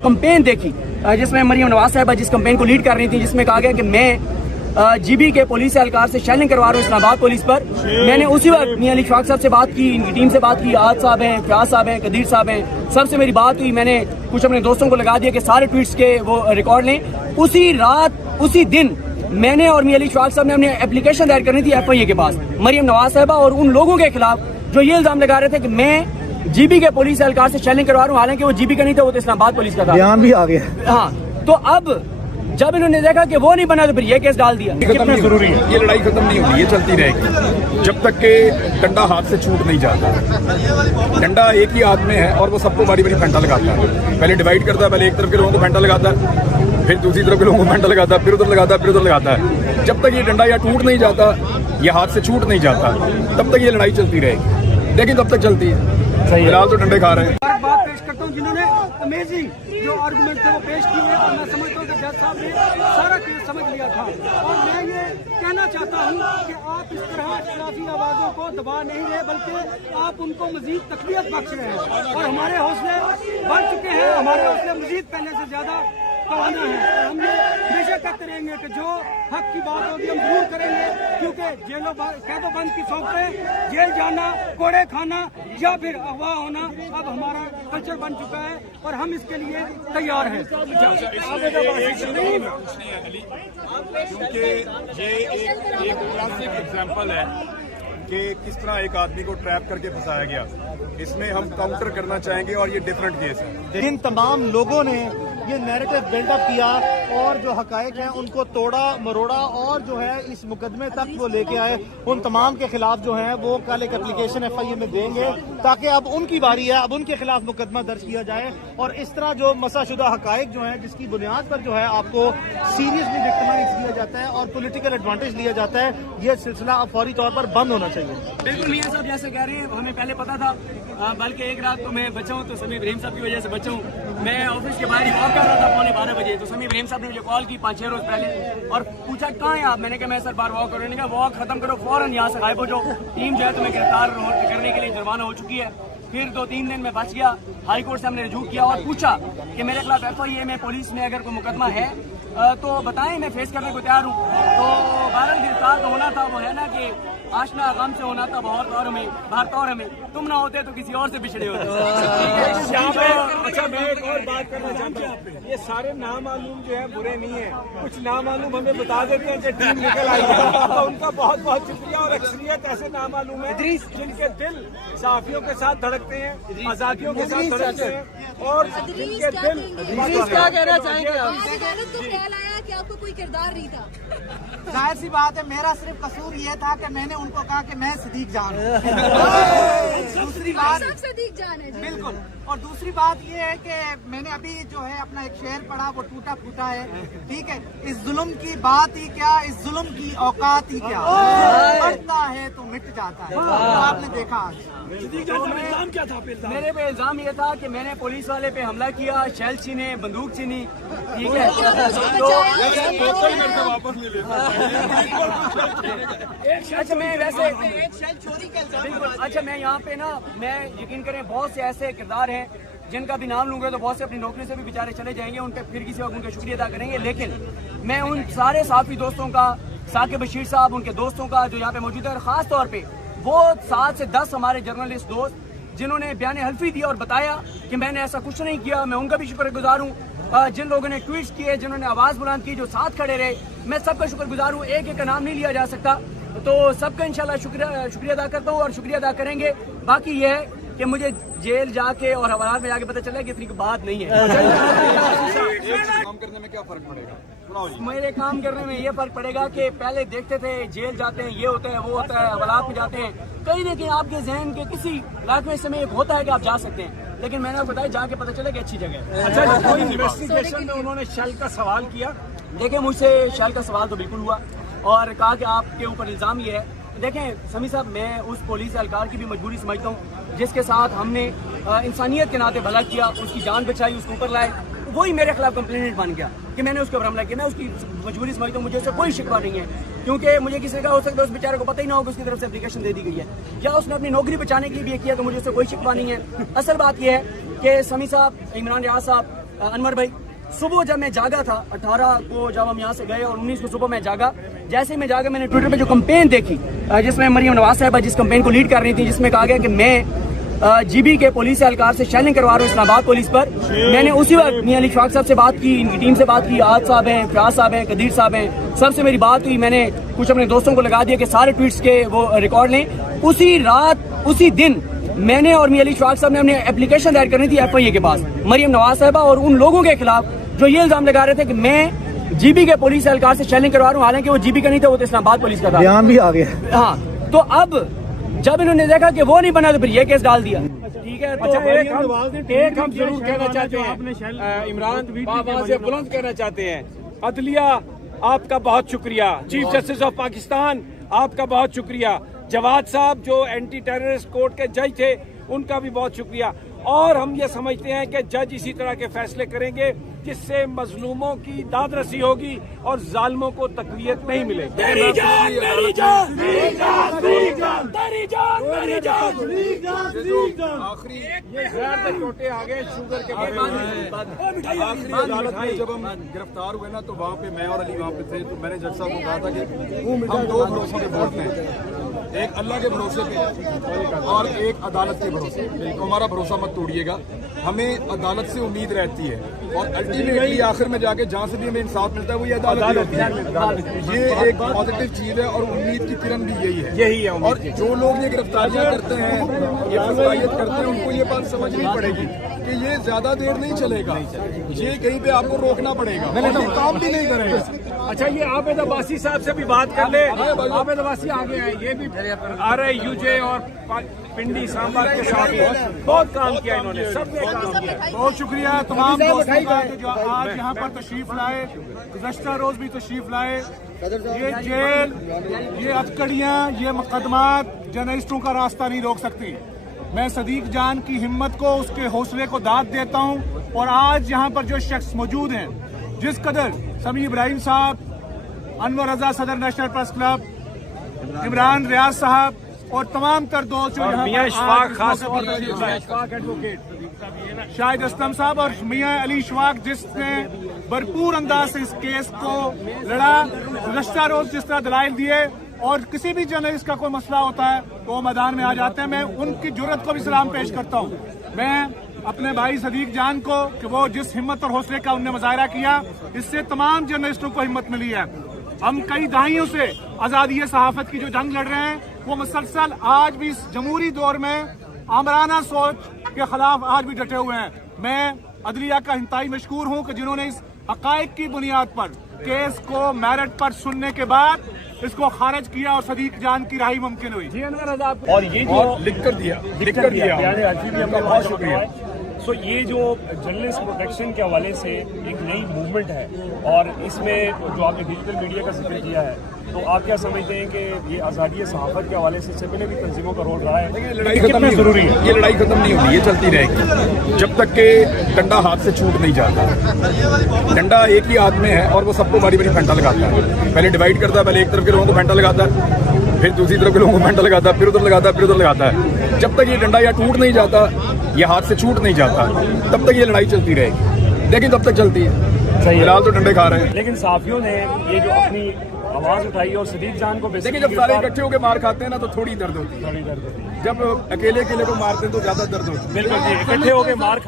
Campaign دیکھی جس میں مریم نواز صاحبہ جس کمپین کو لیڈ کر رہی تھی، جس میں کہا گیا کہ میں جی بی کے پولیس اہلکار سے شیلنگ کروا رہا ہوں اسلام آباد پولیس پر. میں نے اسی وقت میاں علی اشفاق صاحب سے بات کی، ان کی ٹیم سے بات کی، آج صاحب ہیں، فیاض صاحب ہیں، قدیر صاحب ہیں، سب سے میری بات ہوئی. میں نے کچھ اپنے دوستوں کو لگا دیا کہ سارے ٹویٹس کے وہ ریکارڈ لیں. اسی رات اسی دن میں نے اور میاں علی اشفاق صاحب نے اپنی اپلیکیشن دائر کرنی تھی ایف آئی اے کے پاس مریم نواز صاحبہ اور ان لوگوں کے خلاف جو یہ الزام لگا رہے تھے کہ میں جی بی کے پولیس اہلکار سے شیلنگ کروا رہا ہوں، حالانکہ وہ جی بی کا نہیں تھا، وہ تو اسلام آباد پولیس کا تھا. بیان بھی آ گیا. ہاں، تو اب جب انہوں نے دیکھا کہ وہ نہیں بنا تو پھر یہ کیس ڈال دیا. ختم نہیں ضروری ہے، یہ لڑائی ختم نہیں ہوگی، یہ چلتی رہے گی جب تک کہ ڈنڈا ہاتھ سے چھوٹ نہیں جاتا. ڈنڈا ایک ہی ہاتھ میں ہے اور وہ سب کو باری باری پھینٹا لگاتا ہے. پہلے ڈیوائیڈ کرتا ہے، پہلے ایک طرف کے لوگوں کو پھینٹا لگاتا ہے، پھر دوسری طرف کے لوگوں کو پھینٹا لگاتا ہے، پھر ادھر لگاتا ہے، پھر ادھر لگاتا ہے. جب تک یہ ڈنڈا یا ٹوٹ نہیں جاتا، یہ ہاتھ سے چھوٹ نہیں جاتا، تب تک یہ لڑائی چلتی رہے گی. لیکن تب تک چلتی ہے. فی الحال تو ڈنڈے کھا رہے ہیں. بات پیش کرتا ہوں جنہوں نے امیزنگ جو آرگومنٹ تھے وہ پیش کیے، اور میں سمجھتا ہوں کہ جج صاحب نے سارا کیس سمجھ لیا تھا. اور میں یہ کہنا چاہتا ہوں کہ آپ اس طرح اختلافی آوازوں کو دبا نہیں رہے، بلکہ آپ ان کو مزید تقویت بخش رہے ہیں. اور ہمارے حوصلے بڑھ چکے ہیں، ہمارے حوصلے مزید پہلے سے زیادہ توانا ہے. اور ہم یہ ہمیشہ کرتے رہیں گے کہ جو حق کی بات ہوگی ہم ضرور کریں گے، کیونکہ جیلوں قید و بند کی صحبتیں، جیل جانا، کوڑے کھانا یا پھر اغوا ہونا اب ہمارا کلچر بن چکا ہے اور ہم اس کے لیے تیار ہیں. کیونکہ یہ ایک کلاسک ایگزامپل ہے کہ کس طرح ایک آدمی کو ٹریپ کر کے پھنسایا گیا. اس میں ہم کاؤنٹر کرنا چاہیں گے اور یہ ڈفرنٹ کیس ہے. لیکن تمام لوگوں نے یہ نیریٹو بلڈ اپ کیا اور جو حقائق ہیں ان کو توڑا مروڑا اور جو ہے اس مقدمے تک وہ لے کے آئے. ان تمام کے خلاف جو ہیں وہ کل ایک اپلیکیشن ایف آئی اے میں دیں گے تاکہ اب ان کی باری ہے، اب ان کے خلاف مقدمہ درج کیا جائے. اور اس طرح جو مسا شدہ حقائق جو ہیں جس کی بنیاد پر جو ہے آپ کو سیریسلی وکٹمائز کیا جاتا ہے اور پولیٹیکل ایڈوانٹیج لیا جاتا ہے، یہ سلسلہ اب فوری طور پر بند ہونا چاہیے. بالکل میاں صاحب جیسے کہہ رہے ہیں، ہمیں پہلے پتا تھا، بلکہ ایک رات کو میں بچا ہوں تو سمیع ابراہیم صاحب کی وجہ سے بچا ہوں. میں آفس کے باہر واک کر رہا تھا 12:15 بجے، تو سمیع ابراہیم صاحب نے مجھے کال کی 5-6 روز پہلے اور پوچھا کہاں ہیں آپ. میں نے کہا میں سر باہر واک کر رہا ہوں. کہا واک ختم کرو، فوراً یہاں سے غائب ہو جاؤ، ٹیم جو ہے تمہیں گرفتار کرنے کے لیے جرمانہ ہو چکی ہے. پھر 2-3 دن میں بچ گیا. ہائی کورٹ سے ہم نے رجوع کیا اور پوچھا کہ میرے خلاف ایف آئی اے میں پولیس میں اگر کوئی مقدمہ ہے تو بتائیں، میں فیس کرنے کو تیار ہوں. تو بہرحال گرفتار تو ہونا تھا، وہ ہے نا کہ آشنا غم سے ہونا تھا بہت اور ہمیں بھارت اور ہمیں تم نہ ہوتے تو کسی اور سے بچھڑے ہوتے. اچھا میں ایک اور بات کرنا چاہتا ہوں، یہ سارے نامعلوم جو ہے برے نہیں ہیں، کچھ نامعلوم ہمیں بتا دیتے ہیں کہ ٹیم نکل آئی ہے، تو ان کا بہت بہت شکریہ. اور اکثریت ایسے نامعلوم ہیں جن کے دل صحافیوں کے ساتھ دھڑکتے ہیں، آزادیوں کے ساتھ دھڑکتے ہیں، اور جن کے دل کیا کہنا چاہیں گے آپ؟ تو خیال آیا کہ آپ کو کوئی کردار نہیں تھا. ظاہر سی بات ہے، میرا صرف قصور یہ تھا کہ میں نے ان کو کہا کہ میں صدیق جان ہوں. دوسری بات صدیق جان ہے بالکل. اور دوسری بات یہ ہے کہ میں نے ابھی جو ہے اپنا ایک شعر پڑھا، وہ ٹوٹا پھوٹا ہے، ٹھیک ہے. اس ظلم کی بات ہی کیا، اس ظلم کی اوقات ہی کیا، بڑھتا ہے تو مٹ جاتا ہے. آپ نے دیکھا آج میرے پہ الزام یہ تھا کہ میں نے پولیس والے پہ حملہ کیا، شیل چھینے، بندوق چھینی، ٹھیک ہے. اچھا میں ویسے بالکل اچھا میں یہاں پہ نا، میں یقین کریں بہت سے ایسے کردار ہیں جن کا بھی نام لوں گے تو بہت سے اپنی نوکری سے بھی بیچارے چلے جائیں گے، ان پہ پھر کسی وقت ان کا شکریہ ادا کریں گے. لیکن میں ان سارے صحافی دوستوں کا، ثاقب بشیر صاحب، ان کے دوستوں کا جو یہاں پہ موجود ہے، اور خاص طور پہ وہ 7 سے 10 ہمارے جرنلسٹ دوست جنہوں نے بیان حلفی دیا اور بتایا کہ میں نے ایسا کچھ نہیں کیا، میں ان کا بھی شکر گزار ہوں. جن لوگوں نے ٹویٹس کیے، جنہوں نے آواز بلند کی، جو ساتھ کھڑے رہے، میں سب کا شکر گزار ہوں. ایک ایک کا نام نہیں لیا جا سکتا، تو سب کا انشاءاللہ شکریہ ادا کرتا ہوں اور شکریہ ادا کریں گے. باقی یہ ہے کہ مجھے جیل جا کے اور حوالات میں جا کے پتہ چلا کہ اتنی بات نہیں ہے. کام کرنے میں کیا فرق پڑے گا؟ میرے کام کرنے میں یہ فرق پڑے گا کہ پہلے دیکھتے تھے جیل جاتے ہیں، یہ ہوتا ہے، وہ ہوتا ہے، حوالات میں جاتے ہیں، کہیں نہ کہیں آپ کے ذہن کے کسی علاقے میں اس سمے ایک ہوتا ہے کہ آپ جا سکتے ہیں. لیکن میں نے آپ کو بتایا جا کے پتہ چلا کہ اچھی جگہ ہے. اچھا کوئی انویسٹیگیشن میں انہوں نے شیل کا سوال کیا؟ دیکھیں مجھ سے شیل کا سوال تو بالکل ہوا اور کہا کہ آپ کے اوپر الزام یہ ہے. دیکھیں سمیع صاحب، میں اس پولیس اہلکار کی بھی مجبوری سمجھتا ہوں جس کے ساتھ ہم نے انسانیت کے ناطے بھلا کیا، اس کی جان بچائی، اس کو اوپر لائے. وہی میرے خلاف کمپلینٹ بن گیا کہ میں نے اس کو حملہ کیا. میں اس کی مجبوری سمجھتا ہوں، مجھے اس سے کوئی شکوہ نہیں ہے، کیونکہ مجھے کسی کا ہو سکتا ہے اس بیچارے کو پتہ ہی نہ ہو کہ اس کی طرف سے اپلیکیشن دے دی گئی ہے، یا اس نے اپنی نوکری بچانے کے لیے بھی یہ کیا، تو مجھے اس سے کوئی شکوہ نہیں ہے. اصل بات یہ ہے کہ سمیع صاحب، عمران ریاض صاحب، انور بھائی صبح جب میں جاگا تھا 18 کو جب ہم یہاں سے گئے اور 19 کو صبح میں جاگا, جیسے ہی میں جاگا میں نے ٹویٹر پہ جو کمپین دیکھی جس میں مریم نواز صاحبہ جس کمپین کو لیڈ کر رہی تھی, جس میں کہا گیا کہ میں جی بی کے پولیس اہلکار سے شیلنگ کروا رہا ہوں اسلام آباد پولیس پر. میں نے اسی وقت میاں علی شفاق صاحب سے بات کی, ان کی ٹیم سے بات کی, آج صاحب ہیں, فیاض صاحب ہیں, قدیر صاحب ہیں, سب سے میری بات ہوئی. میں نے کچھ اپنے دوستوں کو لگا دیا کہ سارے ٹویٹس کے وہ ریکارڈ لیں. اسی رات اسی دن میں نے اور میاں علی شفاق صاحب نے ہم نے اپلیکیشن دائر کرنی تھی ایف آئی اے کے پاس مریم نواز صاحبہ اور ان لوگوں کے خلاف جو یہ الزام لگا رہے تھے کہ میں جی بی کے پولیس اہلکار سے شیلنگ کروا رہا ہوں, حالانکہ وہ جی بی کا نہیں تھا, وہ تو اسلام آباد پولیس کا تھا. بیان بھی آ گیا. ہاں, تو اب جب انہوں نے دیکھا کہ وہ نہیں بنا تو پھر یہ کیس ڈال دیا. ٹھیک ہے, تو ایک ہم ضرور کہنا چاہتے ہیں, عمران آواز سے بلند کہنا چاہتے ہیں, عدلیہ آپ کا بہت شکریہ, چیف جسٹس آف پاکستان آپ کا بہت شکریہ, جواد صاحب جو اینٹی ٹیررسٹ کورٹ کے جج تھے ان کا بھی بہت شکریہ. اور ہم یہ سمجھتے ہیں کہ جج اسی طرح کے فیصلے کریں گے جس سے مظلوموں کی داد رسی ہوگی اور ظالموں کو تقویت نہیں ملے گی. آخری چوٹے آگے شوگر کے آخری عدالت میں جب ہم گرفتار ہوئے نا تو وہاں پہ میں اور علی وہاں پہ تھے, تو میں نے جج صاحب کو کہا تھا کہ ہم دو بھروسوں پہ بولتے ہیں, ایک اللہ کے بھروسے پہ اور ایک عدالت کے بھروسے پہ. ہمارا بھروسہ مت توڑیے گا, ہمیں عدالت سے امید رہتی ہے اور الٹیمیٹلی آخر میں جا کے جہاں سے بھی ہمیں انصاف ملتا ہے وہ یہ عدالت ہوتی ہے. یہ ایک پازیٹیو چیز ہے اور امید کی کرن بھی یہی ہے. اور جو لوگ یہ گرفتاریاں کرتے ہیں, یہ فضائیت کرتے ہیں, ان کو یہ بات سمجھنی پڑے گی کہ یہ زیادہ دیر نہیں چلے گا, یہ کہیں پہ آپ کو روکنا پڑے گا, یہ کام بھی نہیں کرے گا. اچھا, یہ عابد عباسی صاحب سے بھی بات کر لے. عابد عباسی آگے ہیں, یہ بھی آ رہے یو جے اور پنڈی سامبا کے ساتھ بہت کام کیا انہوں نے, سب نے کام کیا. بہت شکریہ تمام دوستوں کا جو آج یہاں پر تشریف لائے, گزشتہ روز بھی تشریف لائے. یہ جیل, یہ ہتکڑیاں, یہ مقدمات جرنلسٹوں کا راستہ نہیں روک سکتی. میں صدیق جان کی ہمت کو, اس کے حوصلے کو داد دیتا ہوں. اور آج یہاں پر جو شخص موجود ہیں, جس قدر سمیع ابراہیم صاحب, انور رضا صدر نیشنل پریس کلب, عمران ریاض صاحب اور تمام تر دوست جو میاں اشفاق خاص شاہد اسلم صاحب اور میاں علی شفاق جس نے بھرپور انداز سے اس کیس کو لڑا. گزشتہ روز جس طرح دلائل دیے اور کسی بھی جرنلسٹ کا کوئی مسئلہ ہوتا ہے تو وہ میدان میں آ جاتے ہیں. میں ان کی جرأت کو بھی سلام پیش کرتا ہوں. میں اپنے بھائی صدیق جان کو کہ وہ جس ہمت اور حوصلے کا انہوں نے مظاہرہ کیا, اس سے تمام جرنلسٹوں کو ہمت ملی ہے. ہم کئی دہائیوں سے آزادی صحافت کی جو جنگ لڑ رہے ہیں وہ مسلسل آج بھی اس جمہوری دور میں آمرانہ سوچ کے خلاف آج بھی ڈٹے ہوئے ہیں. میں عدلیہ کا انتہائی مشکور ہوں کہ جنہوں نے اس حقائق کی بنیاد پر کیس کو میرٹ پر سننے کے بعد اس کو خارج کیا اور صدیق جان کی رہائی ممکن ہوئی. اور یہ جو لکھ کر دیا بہت شکریہ. سو یہ جو جرنلسٹ پروٹیکشن کے حوالے سے ایک نئی موومنٹ ہے, اور اس میں جو آپ نے ڈیجیٹل میڈیا کا ذکر کیا ہے, تو آپ کیا سمجھتے ہیں کہ یہ آزادی صحافت کے حوالے سے اس سے پہلے بھی تنظیموں کا رول رہا ہے؟ لڑائی ختم نہیں ضروری ہے, یہ لڑائی ختم نہیں ہوتی, یہ چلتی رہے گی جب تک کہ ڈنڈا ہاتھ سے چھوٹ نہیں جاتا. ڈنڈا ایک ہی ہاتھ میں ہے اور وہ سب کو باری باری پھینٹا لگاتا ہے. پہلے ڈیوائیڈ کرتا ہے, پہلے ایک طرف کے لوگوں کو پھینٹا لگاتا ہے, پھر دوسری طرف کے لوگوں کو پھینٹا لگاتا ہے, پھر ادھر لگاتا ہے, پھر ادھر لگاتا ہے. جب تک یہ ڈنڈا یا ٹوٹ نہیں جاتا, یہ ہاتھ سے چھوٹ نہیں جاتا, تب تک یہ لڑائی چلتی رہے گی. لیکن تب تک چلتی ہے. فی الحال تو ڈنڈے کھا رہے ہیں. لیکن صحافیوں نے یہ جو اپنی آواز اٹھائی اور صدیق جان کو دیکھیں, جب سارے اکٹھے ہو کے مار کھاتے ہیں نا تو تھوڑی درد ہوتی ہے. جب اکیلے کو مارتے ہیں تو زیادہ درد ہوتی ہے. بالکل, اکٹھے ہو کے مار